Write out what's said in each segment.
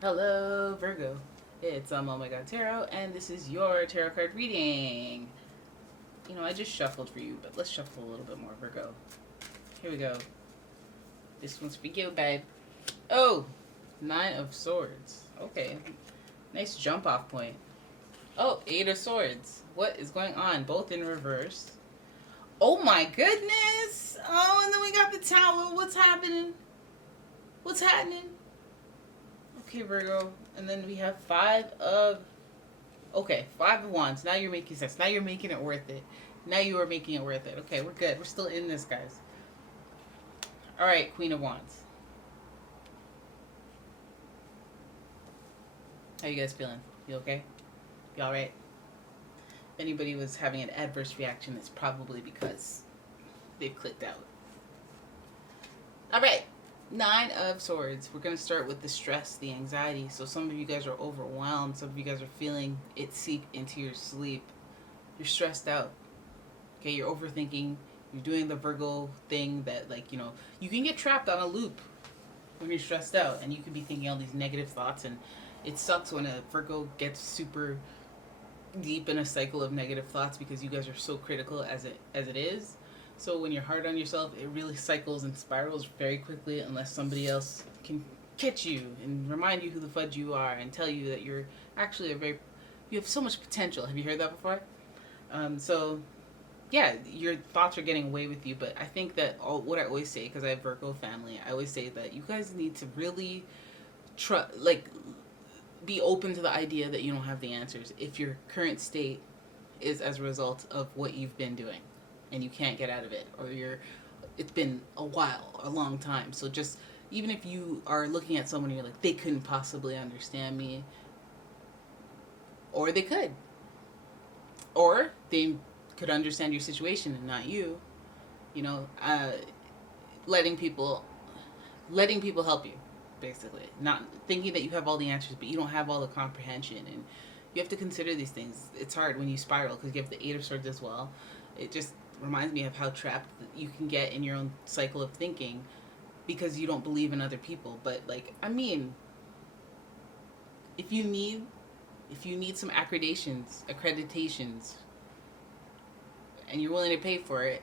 Hello, Virgo. It's OMG tarot, and this is your tarot card reading. I just shuffled for you, but let's shuffle a little bit more, Virgo. Here we go. This one's for you, babe. Oh, Nine of Swords. Okay, nice jump off point. Oh, Eight of Swords. What is going on? Both in reverse. Oh my goodness! Oh, and then we got the Tower. What's happening? What's happening? Okay, Virgo. And then we have Five of Wands. Now you're making sense. Now you're making it worth it. Now you are making it worth it. Okay, we're good. We're still in this, guys. All right, Queen of Wands. How you guys feeling? You okay? You all right? If anybody was having an adverse reaction, it's probably because they've clicked out. All right, Nine of Swords. We're going to start with the stress, the anxiety. So some of you guys are overwhelmed. Some of you guys are feeling it seep into your sleep. You're stressed out. Okay, you're overthinking. You're doing the Virgo thing that, you can get trapped on a loop when you're stressed out, and you could be thinking all these negative thoughts, and it sucks when a Virgo gets super deep in a cycle of negative thoughts because you guys are so critical as it is. So when you're hard on yourself, it really cycles and spirals very quickly unless somebody else can catch you and remind you who the fudge you are and tell you that you're actually you have so much potential. Have you heard that before? So yeah, your thoughts are getting away with you. But I think that what I always say, because I have Virgo family, I always say that you guys need to really be open to the idea that you don't have the answers if your current state is as a result of what you've been doing and you can't get out of it, or it's been a while, a long time. So just even if you are looking at someone and you're like, they couldn't possibly understand me, or they could, or they could understand your situation and not you. You know, letting people letting people help you, basically, not thinking that you have all the answers, but you don't have all the comprehension, and you have to consider these things. It's hard when you spiral because you have the Eight of Swords as well. It just reminds me of how trapped you can get in your own cycle of thinking because you don't believe in other people. But if you need some accreditations, and you're willing to pay for it,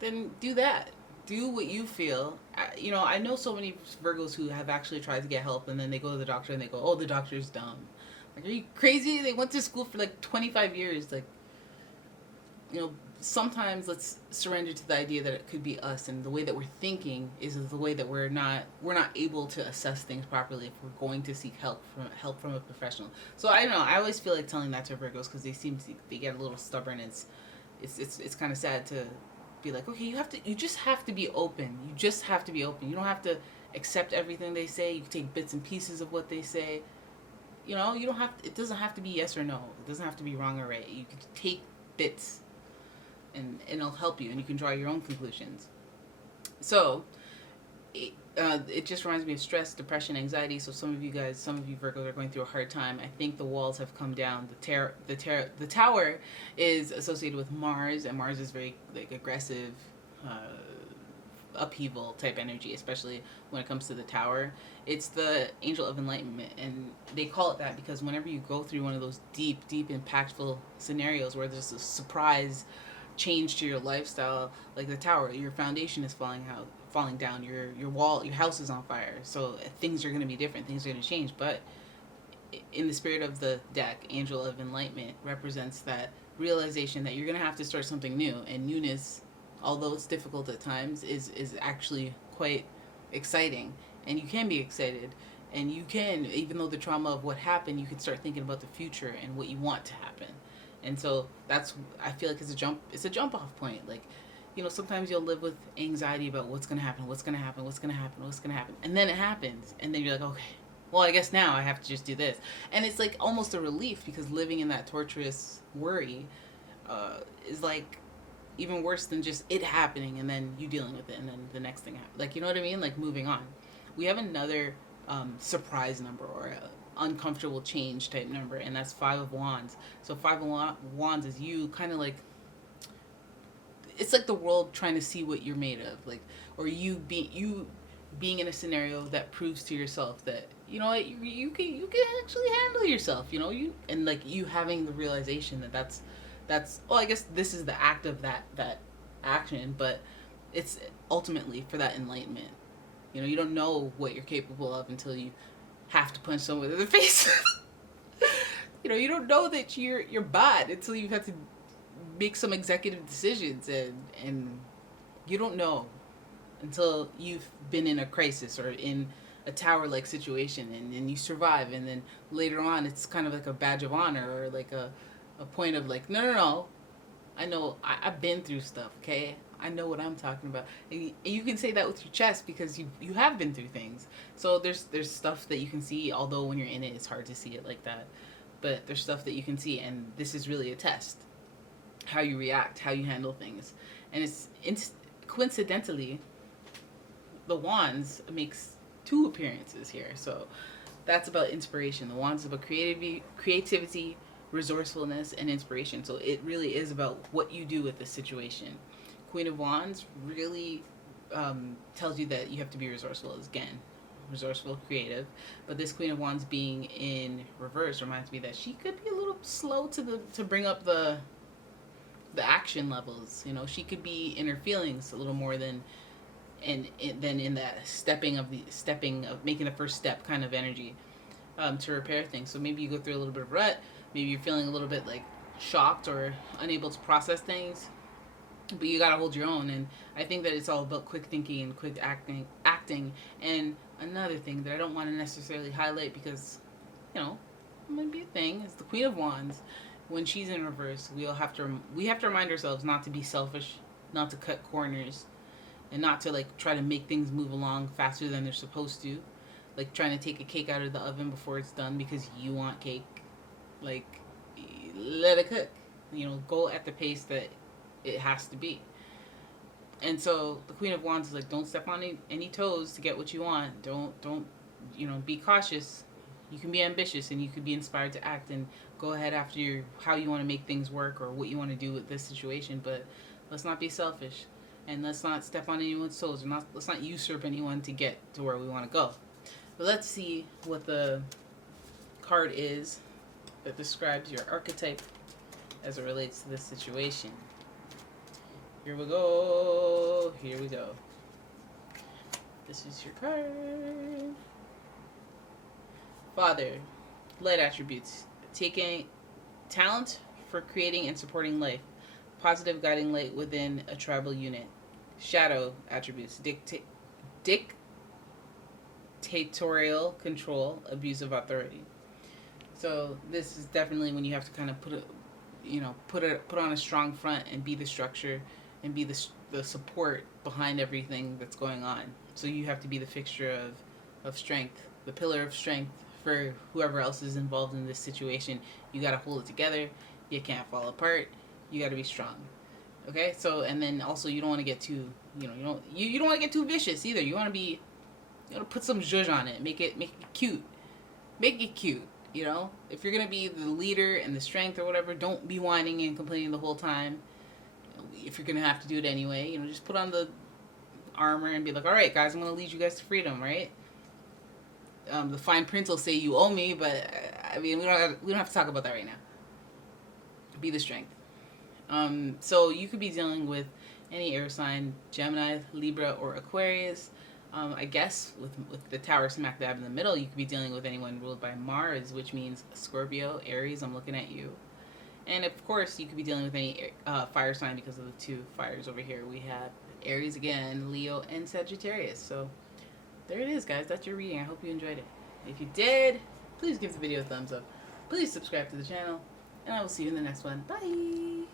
then do that. Do what you feel. I know so many Virgos who have actually tried to get help, and then they go to the doctor and they go, "Oh, the doctor's dumb." Like, are you crazy? They went to school for like 25 years. Like, sometimes let's surrender to the idea that it could be us, and the way that we're thinking is the way that we're not able to assess things properly if we're going to seek help from a professional. So I don't know. I always feel like telling that to Virgos because they get a little stubborn. It's kind of sad to be like, okay, you just have to be open. You just have to be open. You don't have to accept everything they say. You can take bits and pieces of what they say. You don't have it doesn't have to be yes or no. It doesn't have to be wrong or right. You can take bits, and it'll help you, and you can draw your own conclusions. So it just reminds me of stress, depression, anxiety. So some of you Virgos are going through a hard time. I think the walls have come down. The tower is associated with Mars, and Mars is very like aggressive, upheaval type energy, especially when it comes to the tower. It's the angel of enlightenment, and they call it that because whenever you go through one of those deep, deep, impactful scenarios where there's a surprise change to your lifestyle, like the tower, your foundation is falling down, your house is on fire. So things are going to be different, things are going to change. But in the spirit of the deck, angel of enlightenment represents that realization that you're going to have to start something new, and newness, although it's difficult at times, is actually quite exciting, and you can be excited, and you can, even though the trauma of what happened, you can start thinking about the future and what you want to happen. And so that's, I feel like it's a jump off point. Like, sometimes you'll live with anxiety about what's going to happen, and then it happens, and then you're like, okay, well, I guess now I have to just do this. And it's like almost a relief, because living in that torturous worry is like even worse than just it happening and then you dealing with it and then the next thing happens. Like, you know what I mean? Like, moving on. We have another surprise number, or uncomfortable change type number, and that's Five of Wands. So Five of Wands is you kind of like, it's like the world trying to see what you're made of, like, or you being in a scenario that proves to yourself that you know what, you can actually handle yourself. You know, you having the realization that that's well, I guess this is the act of that action, but it's ultimately for that enlightenment. You know, you don't know what you're capable of until you have to punch someone in the face. You know, you don't know that you're bad until you have to make some executive decisions, and you don't know until you've been in a crisis or in a tower like situation, and you survive, and then later on it's kind of like a badge of honor, or like a point of like, no, no, no, I know, I've been through stuff, okay? I know what I'm talking about. And you can say that with your chest because you have been through things. So there's stuff that you can see, although when you're in it, it's hard to see it like that. But there's stuff that you can see, and this is really a test. How you react, how you handle things. And coincidentally, the wands makes two appearances here. So that's about inspiration. The wands is about creativity, resourcefulness, and inspiration. So it really is about what you do with the situation. Queen of Wands really tells you that you have to be resourceful. Again, resourceful, creative. But this Queen of Wands being in reverse reminds me that she could be a little slow to bring up the action levels. You know, she could be in her feelings a little more than than in that stepping of making the first step kind of energy to repair things. So maybe you go through a little bit of rut. Maybe you're feeling a little bit like shocked or unable to process things, but you gotta hold your own. And I think that it's all about quick thinking and quick acting. And another thing that I don't want to necessarily highlight because, you know, it might be a thing, is the Queen of Wands. When she's in reverse, we have to remind ourselves not to be selfish, not to cut corners, and not to like try to make things move along faster than they're supposed to, like trying to take a cake out of the oven before it's done because you want cake. Like, let it cook. You know, go at the pace that it has to be. And so the Queen of Wands is like, don't step on any toes to get what you want. Don't you know, be cautious. You can be ambitious and you could be inspired to act and go ahead after how you want to make things work or what you want to do with this situation. But let's not be selfish, and let's not step on anyone's toes, or let's not usurp anyone to get to where we want to go. But let's see what the card is that describes your archetype as it relates to this situation. Here we go. Here we go. This is your card. Father, light attributes. Taking talent for creating and supporting life. Positive guiding light within a tribal unit. Shadow attributes. Dictatorial control, abuse of authority. So this is definitely when you have to kind of put on a strong front and be the structure and be the support behind everything that's going on. So you have to be the fixture of strength, the pillar of strength for whoever else is involved in this situation. You got to hold it together. You can't fall apart. You got to be strong. Okay? So, and then also you don't want to get too, you don't want to get too vicious either. You want to put some zhuzh on it. Make it cute. Make it cute. You know, if you're gonna be the leader and the strength or whatever, don't be whining and complaining the whole time. If you're gonna have to do it anyway, just put on the armor and be like, all right, guys, I'm gonna lead you guys to freedom, right? The fine print will say you owe me, but I mean, we don't have to talk about that right now. Be the strength. So you could be dealing with any air sign: Gemini, Libra, or Aquarius. I guess with the tower smack dab in the middle, you could be dealing with anyone ruled by Mars, which means Scorpio, Aries. I'm looking at you. And of course, you could be dealing with any fire sign because of the two fires over here. We have Aries again, Leo, and Sagittarius. So there it is, guys. That's your reading. I hope you enjoyed it. If you did, please give the video a thumbs up. Please subscribe to the channel. And I will see you in the next one. Bye!